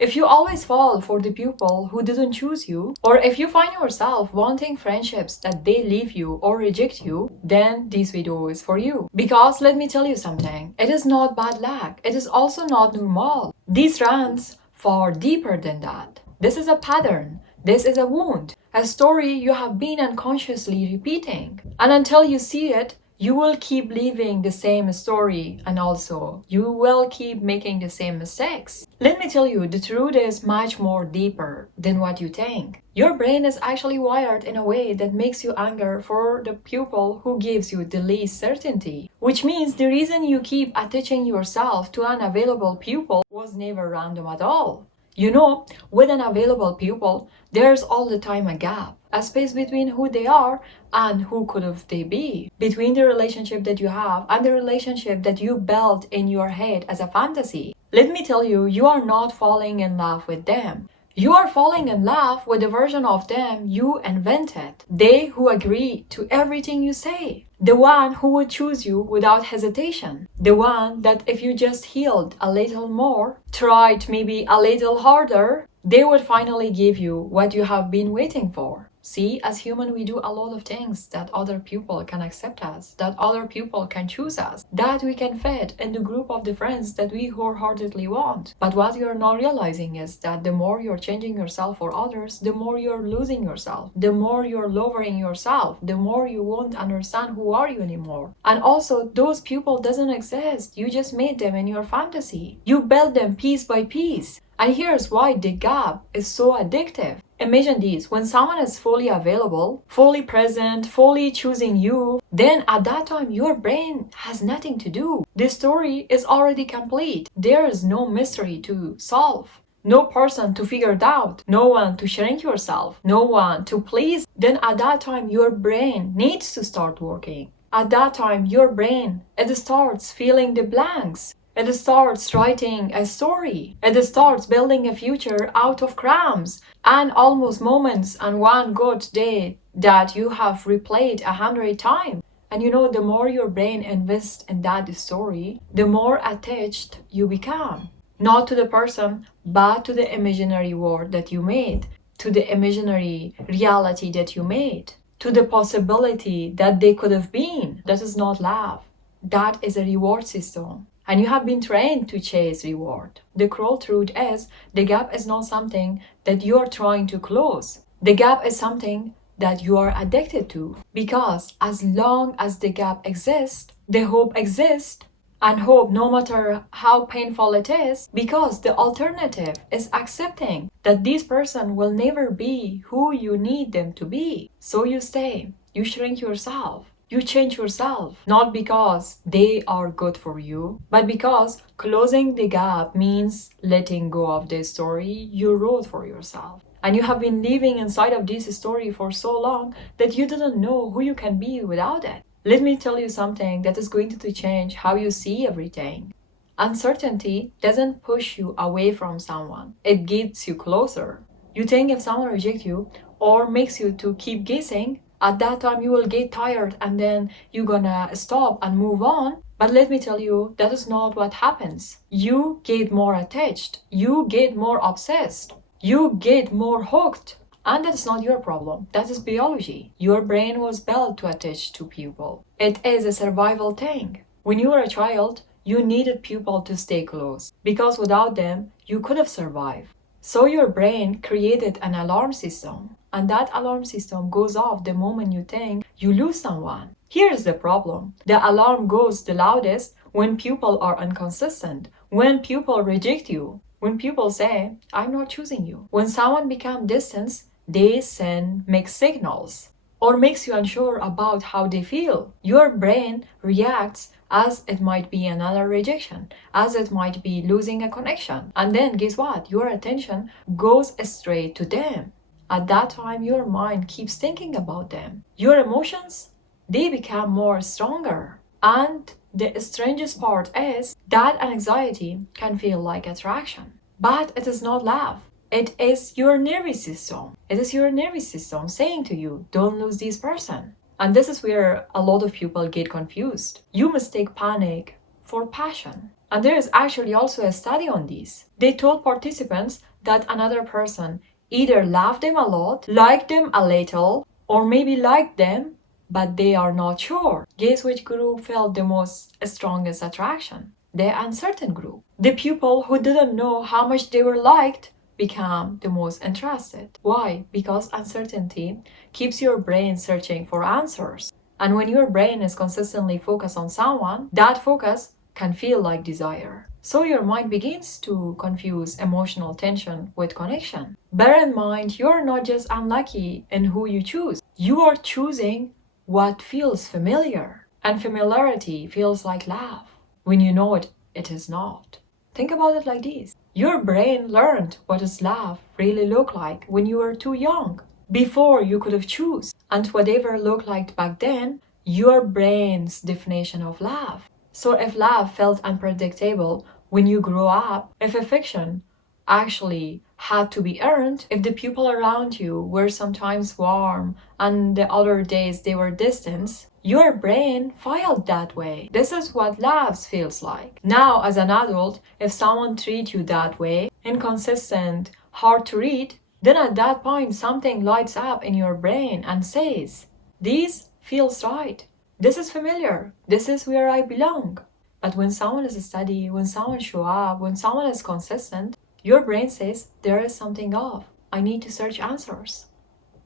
If you always fall for the people who didn't choose you, or if you find yourself wanting friendships that they leave you or reject you, then this video is for you. Because let me tell you something, it is not bad luck, it is also not normal. This runs far deeper than that. This is a pattern, this is a wound, a story you have been unconsciously repeating. And until you see it, you will keep living the same story, and also you will keep making the same mistakes. Let me tell you, the truth is much more deeper than what you think. Your brain is actually wired in a way that makes you anger for the people who gives you the least certainty. Which means the reason you keep attaching yourself to unavailable people was never random at all. You know, with an available pupil, there's all the time a gap, a space between who they are and who could have they be, between the relationship that you have and the relationship that you built in your head as a fantasy. Let me tell you, you are not falling in love with them. You are falling in love with the version of them you invented. They who agree to everything you say. The one who would choose you without hesitation. The one that if you just healed a little more, tried maybe a little harder, they would finally give you what you have been waiting for. See, as human, we do a lot of things that other people can accept us, that other people can choose us, that we can fit in the group of the friends that we wholeheartedly want. But what you're not realizing is that the more you're changing yourself for others, the more you're losing yourself, the more you're lowering yourself, the more you won't understand who are you anymore. And also, those people doesn't exist. You just made them in your fantasy. You built them piece by piece. And here's why the gap is so addictive. Imagine this, when someone is fully available, fully present, fully choosing you, then at that time your brain has nothing to do. The story is already complete. There is no mystery to solve. No person to figure it out, no one to shrink yourself, no one to please. Then at that time your brain needs to start working. At that time your brain, it starts filling the blanks. It starts writing a story. It starts building a future out of crumbs and almost moments and one good day that you have replayed 100 times. And you know, the more your brain invests in that story, the more attached you become. Not to the person, but to the imaginary world that you made, to the imaginary reality that you made, to the possibility that they could have been. That is not love. That is a reward system. And you have been trained to chase reward. The cruel truth is, the gap is not something that you are trying to close. The gap is something that you are addicted to. Because as long as the gap exists, the hope exists. And hope, no matter how painful it is, because the alternative is accepting that this person will never be who you need them to be. So you stay, you shrink yourself. You change yourself, not because they are good for you, but because closing the gap means letting go of the story you wrote for yourself. And you have been living inside of this story for so long that you didn't know who you can be without it. Let me tell you something that is going to change how you see everything. Uncertainty doesn't push you away from someone. It gets you closer. You think if someone rejects you or makes you to keep guessing, at that time you will get tired and then you're gonna stop and move on. But let me tell you, that is not what happens. You get more attached. You get more obsessed. You get more hooked. And that's not your problem. That is biology. Your brain was built to attach to people. It is a survival thing. When you were a child, you needed people to stay close because without them, you could have survived. So your brain created an alarm system. And that alarm system goes off the moment you think you lose someone. Here's the problem. The alarm goes the loudest when people are inconsistent, when people reject you, when people say, I'm not choosing you. When someone becomes distant, they send mixed signals or makes you unsure about how they feel. Your brain reacts as it might be another rejection, as it might be losing a connection. And then guess what? Your attention goes straight to them. At that time, your mind keeps thinking about them. Your emotions, they become more stronger. And the strangest part is that anxiety can feel like attraction. But it is not love. It is your nervous system. It is your nervous system saying to you, don't lose this person. And this is where a lot of people get confused. You mistake panic for passion. And there is actually also a study on this. They told participants that another person either loved them a lot, liked them a little, or maybe liked them, but they are not sure. Guess which group felt the most strongest attraction? The uncertain group. The people who didn't know how much they were liked become the most interested. Why? Because uncertainty keeps your brain searching for answers. And when your brain is consistently focused on someone, that focus can feel like desire. So your mind begins to confuse emotional tension with connection. Bear in mind, you're not just unlucky in who you choose. You are choosing what feels familiar. And familiarity feels like love. When you know it, it is not. Think about it like this. Your brain learned what does love really look like when you were too young, before you could have choose. And whatever looked like back then, your brain's definition of love. So if love felt unpredictable when you grew up, if affection actually had to be earned, if the people around you were sometimes warm and the other days they were distant, your brain filed that way. This is what love feels like. Now, as an adult, if someone treats you that way, inconsistent, hard to read, then at that point something lights up in your brain and says, this feels right. This is familiar. This is where I belong. But when someone is steady, when someone shows up, when someone is consistent, your brain says, there is something off. I need to search answers.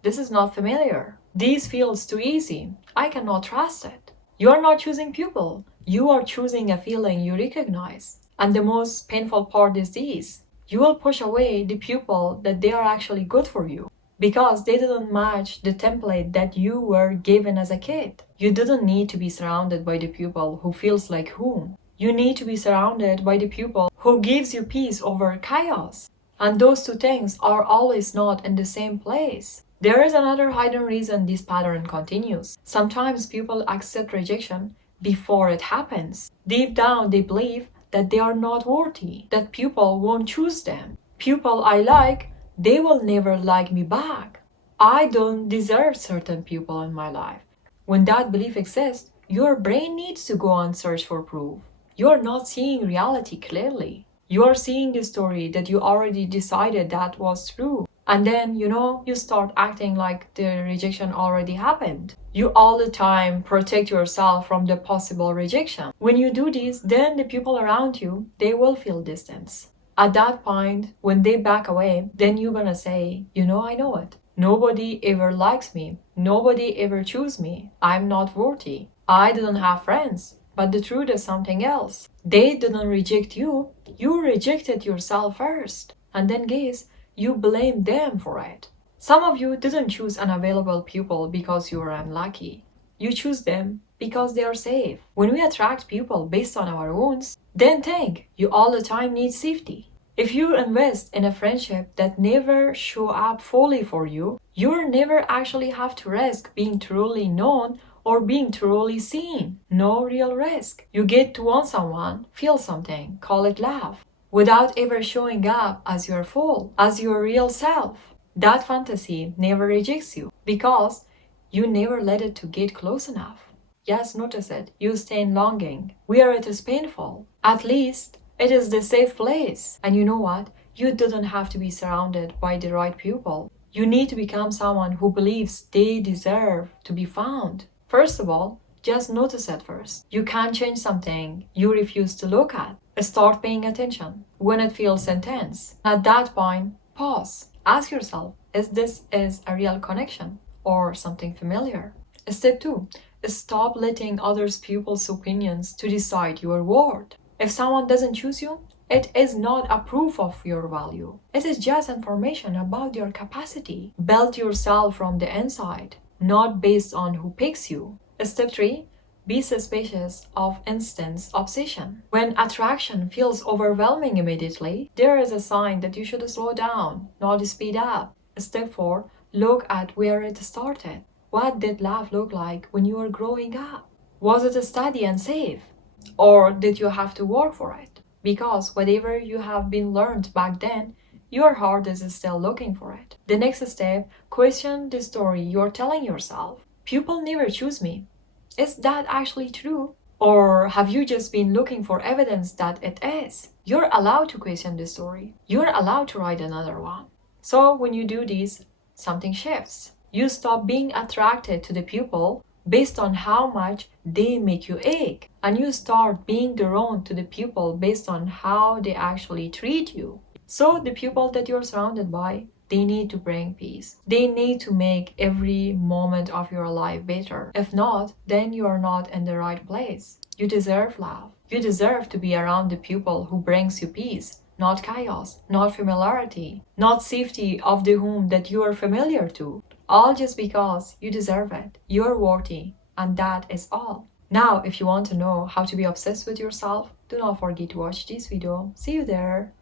This is not familiar. This feels too easy. I cannot trust it. You are not choosing people. You are choosing a feeling you recognize. And the most painful part is this. You will push away the people that they are actually good for you, because they didn't match the template that you were given as a kid. You didn't need to be surrounded by the people who feels like home. You need to be surrounded by the people who gives you peace over chaos. And those two things are always not in the same place. There is another hidden reason this pattern continues. Sometimes people accept rejection before it happens. Deep down, they believe that they are not worthy, that people won't choose them. People I like, they will never like me back. I don't deserve certain people in my life. When that belief exists, your brain needs to go and search for proof. You're not seeing reality clearly. You're seeing the story that you already decided that was true. And then, you start acting like the rejection already happened. You all the time protect yourself from the possible rejection. When you do this, then the people around you, they will feel distance. At that point, when they back away, then you're gonna say, I know it. Nobody ever likes me. Nobody ever chooses me. I'm not worthy. I didn't have friends. But the truth is something else. They didn't reject you. You rejected yourself first. And then guess, you blame them for it. Some of you didn't choose unavailable people because you were unlucky. You choose them because they are safe. When we attract people based on our wounds, then think you all the time need safety. If you invest in a friendship that never show up fully for you, you'll never actually have to risk being truly known or being truly seen. No real risk. You get to want someone, feel something, call it love, without ever showing up as your full, as your real self. That fantasy never rejects you because you never let it to get close enough. Yes, notice it. You stay in longing, where it is painful. At least it is the safe place. And you know what? You didn't have to be surrounded by the right people. You need to become someone who believes they deserve to be found. First of all, just notice it first. You can't change something you refuse to look at. Start paying attention when it feels intense. At that point, pause. Ask yourself, is this a real connection or something familiar? Step 2. Stop letting others' people's opinions to decide your worth. If someone doesn't choose you, it is not a proof of your value. It is just information about your capacity. Build yourself from the inside, not based on who picks you. Step 3. Be suspicious of instant obsession. When attraction feels overwhelming immediately, there is a sign that you should slow down, not speed up. Step 4. Look at where it started. What did love look like when you were growing up? Was it steady and safe? Or did you have to work for it? Because whatever you have been learned back then, your heart is still looking for it. The next step, question the story you're telling yourself. People never choose me. Is that actually true? Or have you just been looking for evidence that it is? You're allowed to question the story. You're allowed to write another one. So when you do this, something shifts. You stop being attracted to the people based on how much they make you ache. And you start being drawn to the people based on how they actually treat you. So the people that you're surrounded by, they need to bring peace. They need to make every moment of your life better. If not, then you are not in the right place. You deserve love. You deserve to be around the people who brings you peace, not chaos, not familiarity, not safety of the home that you are familiar to. All just because you deserve it. You're worthy, and that is all. Now, if you want to know how to be obsessed with yourself, do not forget to watch this video. See you there.